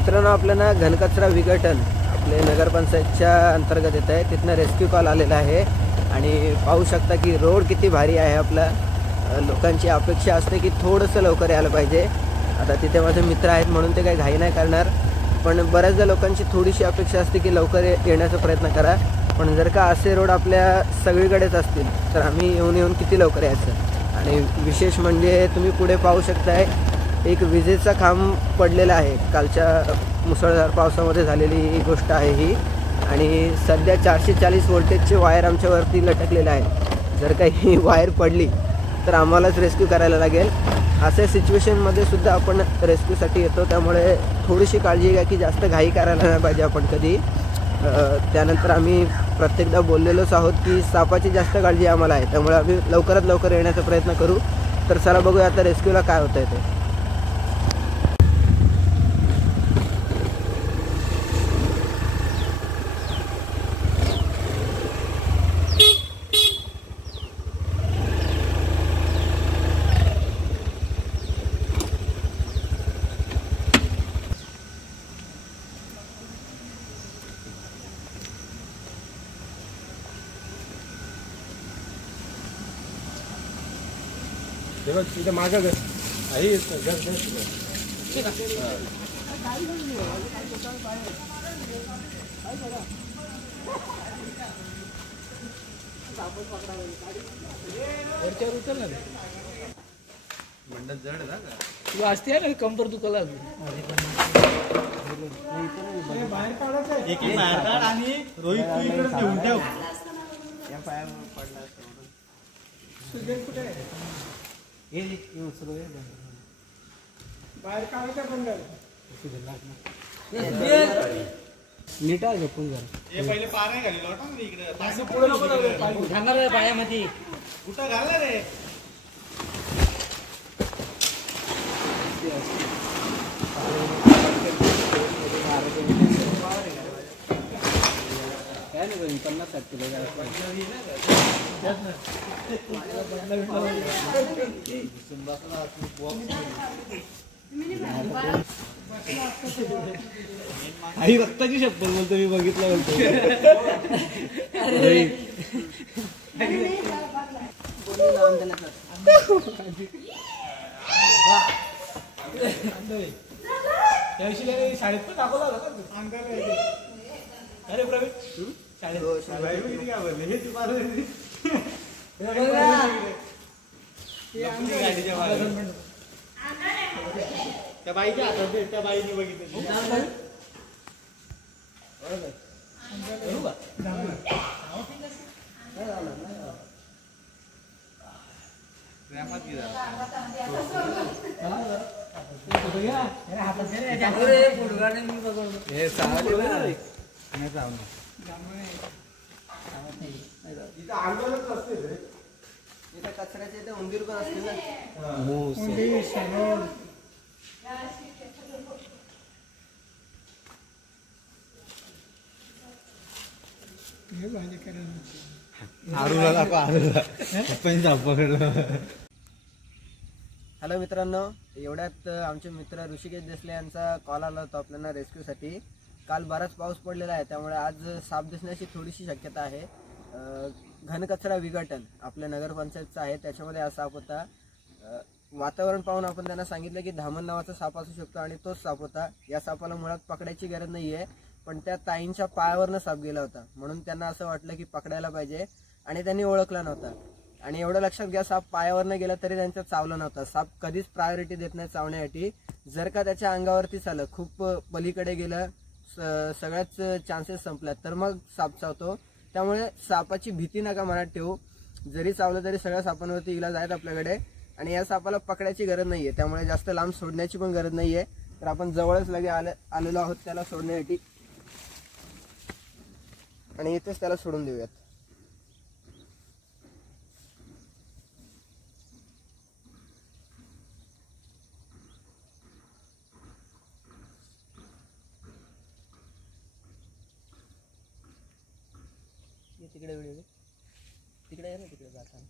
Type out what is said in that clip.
मित्रांनो, आपल्याला घनकचरा विघटन आपले नगरपंचायतच्या अंतर्गत येत आहे. तिथनं रेस्क्यू कॉल आलेला आहे आणि पाहू शकता की रोड किती भारी आहे. आपला लोकांची अपेक्षा असते की थोडंसं लवकर यायला पाहिजे. आता तिथे माझे मित्र आहेत म्हणून ते काही घाई नाही करणार, पण बऱ्याचदा लोकांची थोडीशी अपेक्षा असते की लवकर येण्याचा प्रयत्न करा. पण जर का असे रोड आपल्या सगळीकडेच असतील तर आम्ही येऊन किती लवकर यायचं. आणि विशेष म्हणजे तुम्ही पुढे पाहू शकताय, एक विजेचा खांब पडलेला आहे. कालच्या मुसळधार पावसामध्ये झालेली ही गोष्ट आहे ही. आणि सध्या 440 व्होल्टेजचे वायर आमच्यावरती लटकलेले आहे. जर का ही वायर पडली तर आम्हालाच रेस्क्यू करायला लागेल. अशा सिच्युएशनमध्ये सुद्धा आपण रेस्क्यूसाठी येतो, त्यामुळे थोडीशी काळजी घ्या की जास्त घाई करायला नाही पाहिजे आपण कधी. त्यानंतर आम्ही प्रत्येकदा बोललेलोच आहोत की सापाची जास्त काळजी आम्हाला आहे, त्यामुळे आम्ही लवकरात लवकर येण्याचा प्रयत्न करू. तर चला बघूया आता रेस्क्यूला काय होतं आहे ते. इथे मागं घर आहे. ठीक आहे. वरच्यावर उचल ना मंडळ जड ना तू असते ना कंबर दुखायला बाहेर काढायचं एक बाहेर काढ आणि रोहित तू इकडे घेऊन ठेव. या पाया पडला सुजन कुठे आहे? हे उचलो बाहेर काढायचं बंडल नीट आहे. झोपून जरा पहिले पार नाही घाली लोटा इकडे पुढे नको घालणार रे पायामध्ये. कुठं घालणार रे? काय नाही 50-60 किलो आई रक्ताची शपथ बोलतो मी बघितलं बोलतो. त्याविषयी शाळेत पण दाखवला अरे प्रवीण शाळेत त्या बाईच्या हातात त्या बाईने बघितलं. कचऱ्याचे इथे उंदीर पण असतील ना. हॅलो मित्रांनो, एवढ्यात आमचे मित्र ऋषिकेश देसले यांचा कॉल आला होता आपल्याला रेस्क्यूसाठी. काल बराच पाऊस पडलेला आहे, त्यामुळे आज साप दिसण्याची थोडीशी शक्यता आहे. घनकचरा विघटन आपल्या नगरपंचायतचं आहे, त्याच्यामध्ये हा साप होता. वातावरण पाहून आपण त्यांना सांगितलं की धामण नावाचा साप असू शकतो आणि तोच साप होता. या सापाला मुळात पकडायची गरज नाहीये, पण त्या ताईंच्या पायावरनं साप गेला होता म्हणून त्यांना असं वाटलं की पकडायला पाहिजे आणि त्यांनी ओळखला नव्हता. आणि एवढं लक्षात घ्या, साप पायावरनं गेला तरी त्यांच्या चावला नव्हता. साप कधीच प्रायोरिटी देत नाही चावण्यासाठी. जर का त्याच्या अंगावरतीच आलं, खूप पलीकडे गेलं, सगळ्याच चान्सेस संपल्यात, तर मग साप चावतो. त्यामुळे सापाची भीती नका मनात ठेवू. जरी चावलं तरी सगळ्या सापांवरती इलाज आहेत आपल्याकडे आणि या सापाला पकडायची गरज नाहीये, त्यामुळे जास्त लांब सोडण्याची पण गरज नाहीये. तर आपण जवळच लगे आलेलो आहोत त्याला सोडण्यासाठी आणि इथेच त्याला सोडून देऊयात. तिकडे व्हिडिओ तिकडे आहे ना, तिकडे जाताना